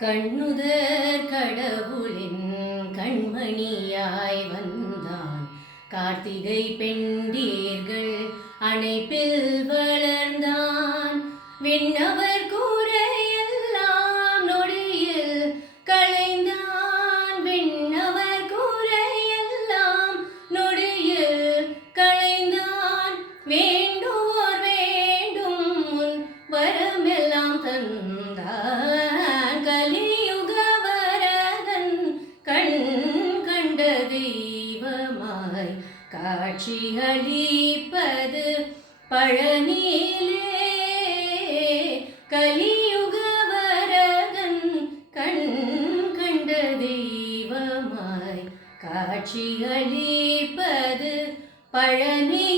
கண்ணுதற் கடவுளின் கண்மணியாய் வந்தான். கார்த்திகை பெண்டீர்கள் அணைப்பில் வளர்ந்தான். விண்ணவர் கூரையெல்லாம் நொடியில் களைந்தான். விண்ணவர் கூரையெல்லாம் நொடியில் களைந்தான். வேண்டுவோர் வேண்டும் முன் வரமெல்லாம் தந்தான். கலியுக வரதன் கண் கண்ட தெய்வமாய் காட்சி அளிப்பது பழனியிலே. கலியுக வரதன் கண் கண்ட தெய்வமாய் காட்சி அளிப்பது பழனி.